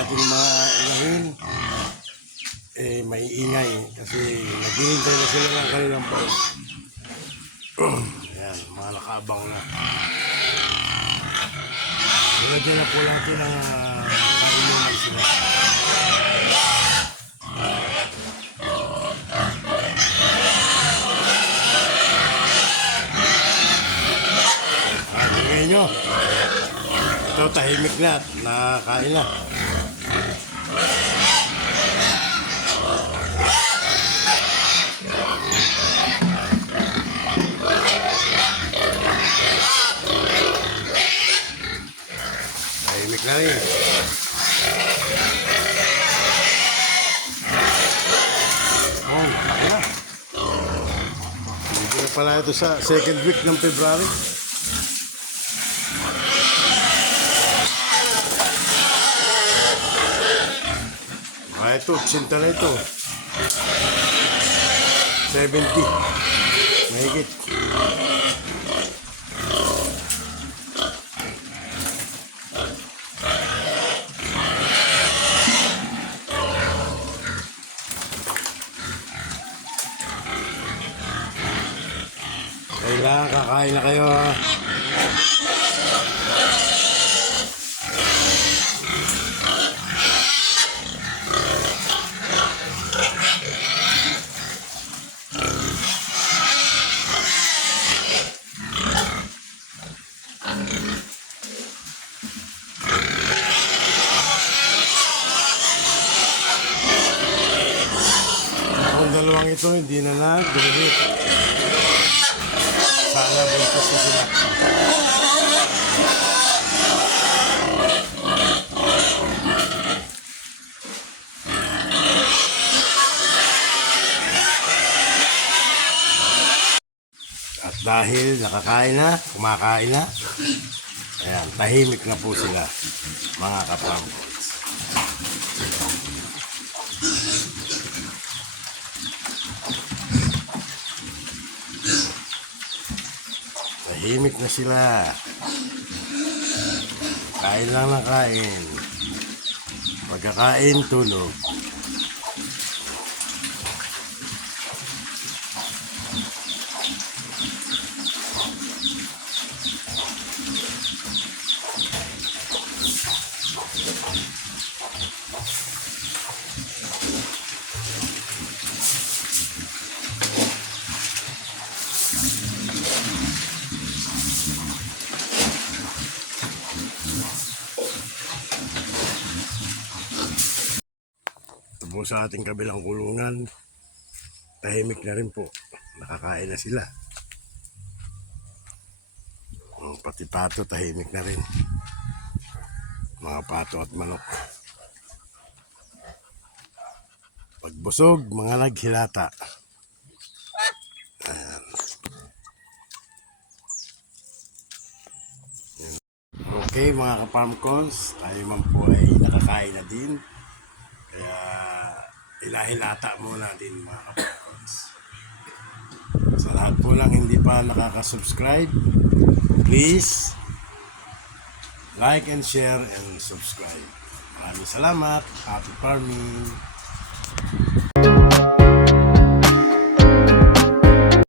ating mga ilahin, may ingay kasi naghihintay na sila ng kanilang boat. Ayan, mga nakaabang na. Nilagyan na po natin ang kainuman sila. Tingnan nyo, ito tahimik na at nakakain na. Tahimik na rin. Oh, na. Hindi na pala ito sa second week ng February. Ito, 80 na ito. 70. Mahigit. Kailangan kakain na kayo, ha. Kung dalawang ito hindi na nag-dulit. Sana buntis na sila. At dahil nakakain na, kumakain na, ayan, tahimik na po sila, mga kapamilya. Tahimik na sila. Kain lang na kain. Pagkakain, tulog. Po sa ating kabilang kulungan, tahimik na rin po, nakakain na sila. Pati pato tahimik na rin, mga pato at manok. Pagbusog, mga naghilata. Ayan. Okay mga ka-farmcons, tayo man po ay nakakain na din. Kaya ilahilata muna din mga kapatid. Sa lahat po lang hindi pa nakaka-subscribe, please like and share and subscribe. Maraming salamat. Happy farming.